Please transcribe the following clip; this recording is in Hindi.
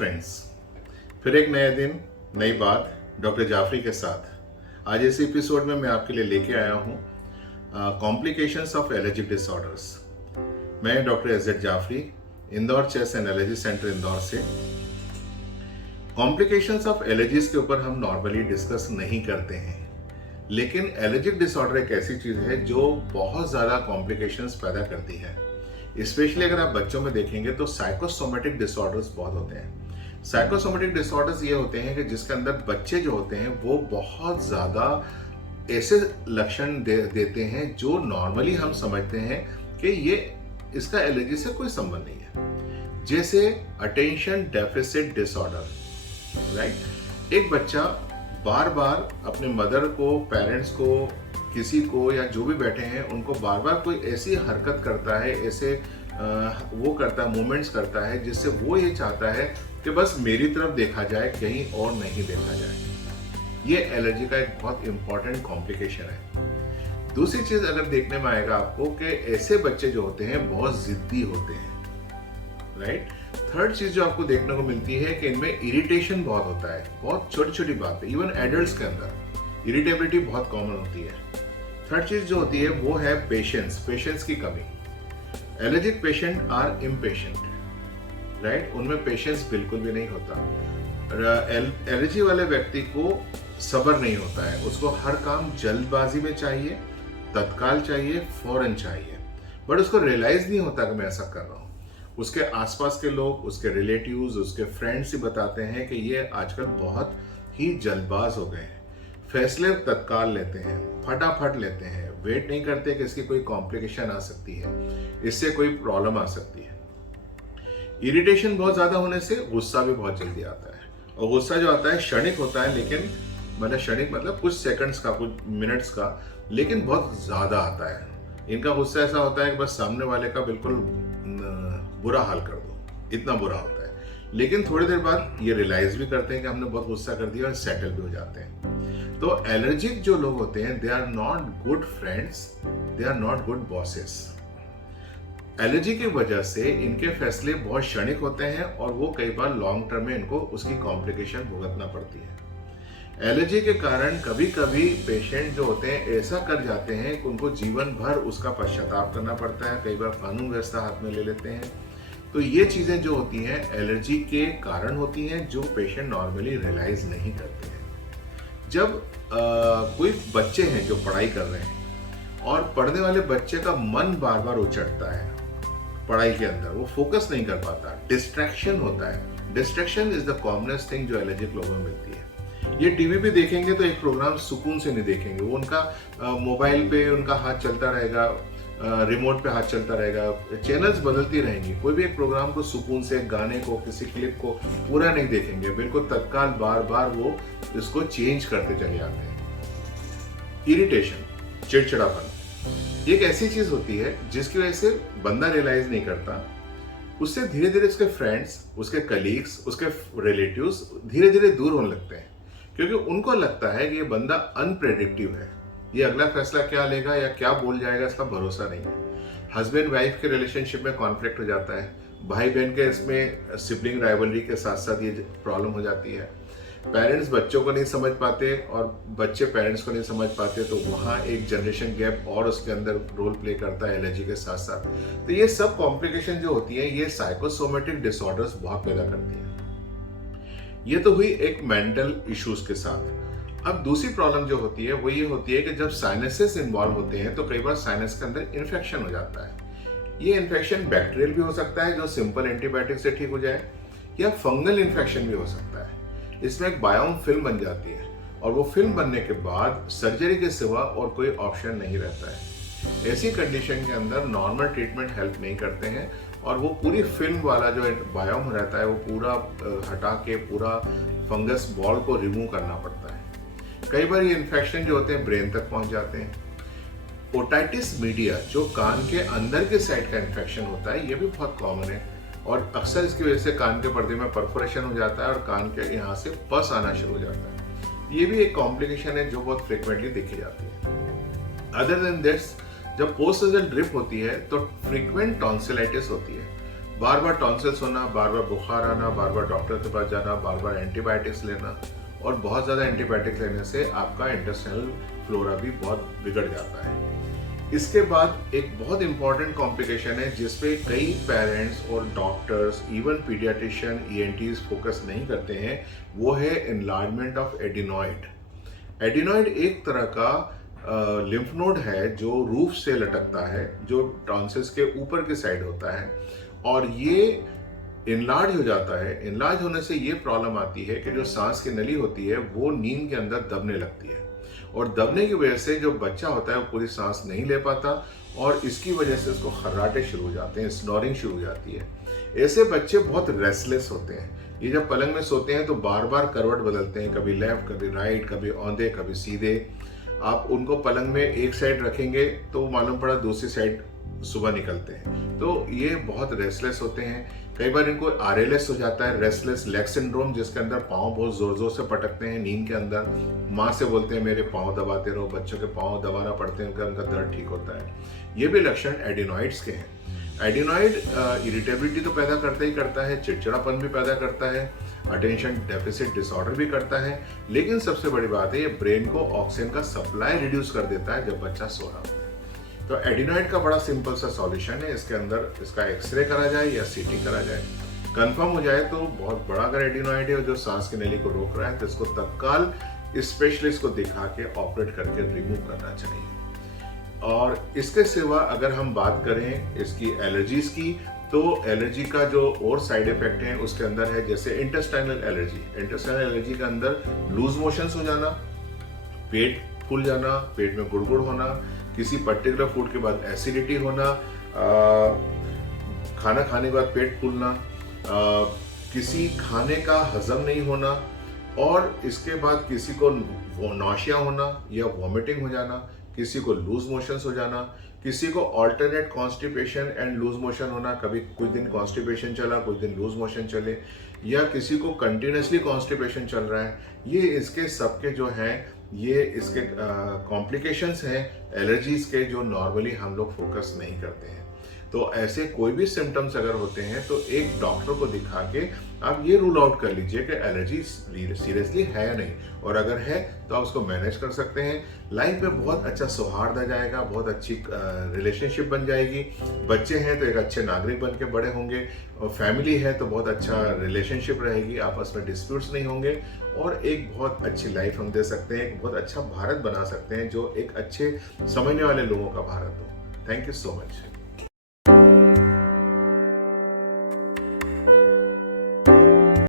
फ्रेंड्स, फिर एक नए दिन नई बात डॉक्टर जाफरी के साथ। आज इस एपिसोड में मैं आपके लिए लेके आया हूँ कॉम्प्लिकेशंस ऑफ एलर्जिक डिसऑर्डर्स। मैं doctor AZ Jafri, Indore chest and allergy centre Indore से। कॉम्प्लिकेशंस ऑफ एलर्जीज के ऊपर हम नॉर्मली डिस्कस नहीं करते हैं, लेकिन एलर्जिक डिसऑर्डर एक ऐसी चीज है जो बहुत ज्यादा कॉम्प्लिकेशंस पैदा करती है। स्पेशली अगर आप बच्चों में देखेंगे तो साइकोसोमेटिक डिसऑर्डर्स बहुत होते हैं। साइकोसोमेटिक डिसऑर्डर्स ये होते हैं कि जिसके अंदर बच्चे जो होते हैं वो बहुत ज्यादा ऐसे लक्षण देते हैं जो नॉर्मली हम समझते हैं कि ये इसका एलर्जी से कोई संबंध नहीं है। जैसे अटेंशन डेफिसिट डिसऑर्डर, राइट। एक बच्चा बार बार अपने मदर को, पेरेंट्स को, किसी को या जो भी बैठे हैं उनको बार बार कोई ऐसी हरकत करता है, ऐसे वो करता है, मूवमेंट्स करता है जिससे वो ये चाहता है कि बस मेरी तरफ देखा जाए, कहीं और नहीं देखा जाए। ये एलर्जी का एक बहुत इंपॉर्टेंट कॉम्प्लिकेशन है। दूसरी चीज अगर देखने में आएगा आपको कि ऐसे बच्चे जो होते हैं बहुत जिद्दी होते हैं, राइट। थर्ड चीज जो आपको देखने को मिलती है कि इनमें इरिटेशन बहुत होता है, बहुत छोटी छोटी बात है। इवन एडल्ट्स के अंदर इरिटेबिलिटी बहुत कॉमन होती है। थर्ड चीज जो होती है वो है पेशेंस की कमी। Allergic patient are impatient, right. उनमें पेशेंस बिल्कुल भी नहीं होता। एलर्जी वाले व्यक्ति को सब्र नहीं होता है, उसको हर काम जल्दबाजी में चाहिए, तत्काल चाहिए, फौरन चाहिए। बट उसको रियलाइज नहीं होता कि मैं ऐसा कर रहा हूँ। उसके आसपास के लोग, उसके रिलेटिव्स, उसके फ्रेंड्स ही बताते हैं कि ये आजकल बहुत ही जल्दबाज हो गए हैं, फैसले तत्काल लेते हैं, फटाफट लेते हैं, वेट नहीं करते कि इसकी कोई कॉम्प्लिकेशन आ सकती है, इससे कोई प्रॉब्लम आ सकती है। इरिटेशन बहुत ज्यादा होने से गुस्सा भी बहुत जल्दी आता है, और गुस्सा जो आता है क्षणिक होता है, लेकिन मतलब क्षणिक मतलब कुछ सेकंड्स का, कुछ मिनट्स का, लेकिन बहुत ज्यादा आता है। इनका गुस्सा ऐसा होता है कि बस सामने वाले का बिल्कुल बुरा हाल कर दो, इतना बुरा होता है। लेकिन थोड़ी देर बाद ये रियलाइज भी करते हैं कि हमने बहुत गुस्सा कर दिया और सेटल भी हो जाते हैं। तो एलर्जिक जो लोग होते हैं, they are not good friends, they are not good bosses. Allergy की वजह से इनके फैसले बहुत क्षणिक होते हैं और वो कई बार लॉन्ग टर्म में इनको उसकी कॉम्प्लिकेशन भुगतना पड़ती है। एलर्जी के कारण कभी कभी पेशेंट जो होते हैं ऐसा कर जाते हैं कि उनको जीवन भर उसका पश्चाताप करना पड़ता है, कई बार कानून व्यवस्था हाथ में ले लेते हैं। तो ये चीजें जो होती हैं एलर्जी के कारण होती हैं, जो पेशेंट नॉर्मली रियलाइज नहीं करते हैं। जब कोई बच्चे हैं जो पढ़ाई कर रहे हैं और पढ़ने वाले बच्चे का मन बार बार उचटता है पढ़ाई के अंदर, वो फोकस नहीं कर पाता, डिस्ट्रैक्शन होता है। Distraction is the commonest thing जो एलर्जिक लोगों में मिलती है। ये टीवी पे देखेंगे तो एक प्रोग्राम सुकून से नहीं देखेंगे, वो उनका मोबाइल पे उनका हाथ चलता रहेगा, रिमोट पे हाथ चलता रहेगा, चैनल्स बदलती रहेंगी। कोई भी एक प्रोग्राम को सुकून से, गाने को, किसी क्लिप को पूरा नहीं देखेंगे, बिल्कुल तत्काल बार बार वो इसको चेंज करते चले जाते हैं। इरिटेशन, चिड़चिड़ापन एक ऐसी चीज होती है जिसकी वजह से बंदा रियलाइज नहीं करता, उससे धीरे धीरे उसके फ्रेंड्स, उसके कलीग्स, उसके रिलेटिव्स धीरे धीरे दूर होने लगते हैं, क्योंकि उनको लगता है कि ये बंदा अनप्रेडिक्टिव है, ये अगला फैसला क्या लेगा या क्या बोल जाएगा इसका भरोसा नहीं है। हस्बैंड वाइफ के रिलेशनशिप में कॉन्फ्लिक्ट हो जाता है, भाई बहन के इसमें सिबलिंग राइवलरी के साथ साथ ये प्रॉब्लम हो जाती है। पेरेंट्स बच्चों को नहीं समझ पाते और बच्चे पेरेंट्स को नहीं समझ पाते, तो वहाँ एक जनरेशन गैप और उसके अंदर रोल प्ले करता है एलर्जी के साथ साथ। तो ये सब कॉम्प्लिकेशन जो होती है ये साइकोसोमेटिक डिसऑर्डर्स बहुत पैदा करती है। ये तो हुई एक मेंटल इश्यूज के साथ। अब दूसरी प्रॉब्लम जो होती है वो ये होती है कि जब साइनसेस इन्वॉल्व होते हैं तो कई बार साइनस के अंदर इन्फेक्शन हो जाता है। ये इन्फेक्शन बैक्टीरियल भी हो सकता है जो सिंपल एंटीबायोटिक से ठीक हो जाए, या फंगल इन्फेक्शन भी हो सकता है। इसमें एक बायोम फिल्म बन जाती है और वो फिल्म बनने के बाद सर्जरी के सिवा और कोई ऑप्शन नहीं रहता है। ऐसी कंडीशन के अंदर नॉर्मल ट्रीटमेंट हेल्प नहीं करते हैं और वो पूरी फिल्म वाला जो बायोम रहता है वो पूरा हटा के पूरा फंगस बॉल को रिमूव करना पड़ता है। कई बार ये इन्फेक्शन जो होते हैं ब्रेन तक पहुंच जाते हैं। ओटाइटिस मीडिया जो कान के अंदर के साइड का इन्फेक्शन होता है ये भी बहुत कॉमन है और अक्सर इसकी वजह से कान के पर्दे में परफोरेशन हो जाता है और कान के यहाँ से पस आना शुरू हो जाता है। ये भी एक कॉम्प्लिकेशन है जो बहुत फ्रिक्वेंटली देखी जाती है। अदर देन दिस, जब पोस्ट नेजल ड्रिप होती है तो फ्रीक्वेंट टॉन्सिलाइटिस होती है। बार बार टॉन्सिल्स होना, बार बार बुखार आना, बार बार डॉक्टर के पास जाना, बार बार एंटीबायोटिक्स लेना, और बहुत ज़्यादा एंटीबायोटिक्स लेने से आपका इंटेस्टाइनल फ्लोरा भी बहुत बिगड़ जाता है। इसके बाद एक बहुत इंपॉर्टेंट कॉम्प्लिकेशन है जिसपे कई पेरेंट्स और डॉक्टर्स, इवन पीडियाट्रिशियन, ईएनटीज फोकस नहीं करते हैं, वो है एनलार्जमेंट ऑफ एडिनॉइड। एडिनॉइड एक तरह का लिम्फ नोड है जो रूफ से लटकता है, जो टॉन्सिल्स के ऊपर की साइड होता है, और ये इनलार्ज हो जाता है। इनलार्ज होने से ये प्रॉब्लम आती है कि जो सांस की नली होती है वो नींद के अंदर दबने लगती है, और दबने की वजह से जो बच्चा होता है वो पूरी सांस नहीं ले पाता, और इसकी वजह से उसको खर्राटे शुरू हो जाते हैं, स्नोरिंग शुरू हो जाती है। ऐसे बच्चे बहुत रेस्टलेस होते हैं। ये जब पलंग में सोते हैं तो बार बार करवट बदलते हैं, कभी लेफ्ट, कभी राइट, कभी औंधे, कभी सीधे। आप उनको पलंग में एक साइड रखेंगे तो मालूम पड़ा दूसरी साइड सुबह निकलते हैं। तो ये बहुत रेस्टलेस होते हैं। कई बार इनको आरएलएस हो जाता है, रेस्टलेस लेग सिंड्रोम, जिसके अंदर पाँव बहुत जोर जोर से पटकते हैं नींद के अंदर। माँ से बोलते हैं मेरे पाँव दबाते रहो, बच्चों के पाँव दबाना पड़ते हैं, उनका दर्द ठीक होता है। ये भी लक्षण एडिनॉइड्स के हैं। एडिनॉइड इरिटेबिलिटी तो पैदा करता ही करता है, चिड़चिड़ापन भी पैदा करता है, अटेंशन डेफिसिट डिसऑर्डर भी करता है, लेकिन सबसे बड़ी बात है ये ब्रेन को ऑक्सीजन का सप्लाई रिड्यूस कर देता है जब बच्चा सो रहा होता है। तो एडिनॉइड का बड़ा सिंपल सा सॉल्यूशन है, इसके अंदर इसका एक्सरे करा जाए या सीटी करा जाए। कंफर्म हो जाए तो बहुत बड़ा अगर एडिनॉइड है जो सांस की नली को रोक रहा है तो इसको तत्काल स्पेशलिस्ट को दिखा के ऑपरेट करके रिमूव करना चाहिए। और इसके सिवा अगर हम बात करें इसकी एलर्जीज की, तो एलर्जी का जो और साइड इफेक्ट है उसके अंदर है जैसे इंटेस्टाइनल एलर्जी। इंटेस्टाइनल एलर्जी के अंदर लूज मोशंस हो जाना, पेट फूल जाना, पेट में गुड़गुड़ होना, किसी पर्टिकुलर फूड के बाद एसिडिटी होना, खाना खाने के बाद पेट फूलना, किसी खाने का हजम नहीं होना, और इसके बाद किसी को नौशिया होना या वॉमिटिंग हो जाना, किसी को लूज मोशंस हो जाना, किसी को alternate constipation and loose motion होना, कभी कुछ दिन कॉन्स्टिपेशन चला, कुछ दिन लूज मोशन चले, या किसी को कंटिन्यूसली कॉन्स्टिपेशन चल रहा है। ये इसके सबके जो हैं ये इसके कॉम्प्लिकेशंस हैं एलर्जीज के, जो नॉर्मली हम लोग फोकस नहीं करते हैं। तो ऐसे कोई भी सिम्टम्स अगर होते हैं तो एक डॉक्टर को दिखा के आप ये रूल आउट कर लीजिए कि एलर्जी सीरियसली है या नहीं, और अगर है तो आप उसको मैनेज कर सकते हैं। लाइफ में बहुत अच्छा सौहार्द आ जाएगा, बहुत अच्छी रिलेशनशिप बन जाएगी। बच्चे हैं तो एक अच्छे नागरिक बन के बड़े होंगे, और फैमिली है तो बहुत अच्छा रिलेशनशिप रहेगी, आपस में डिस्प्यूट्स नहीं होंगे, और एक बहुत अच्छी लाइफ हम दे सकते हैं, एक बहुत अच्छा भारत बना सकते हैं जो एक अच्छे समझने वाले लोगों का भारत हो। Thank you so much.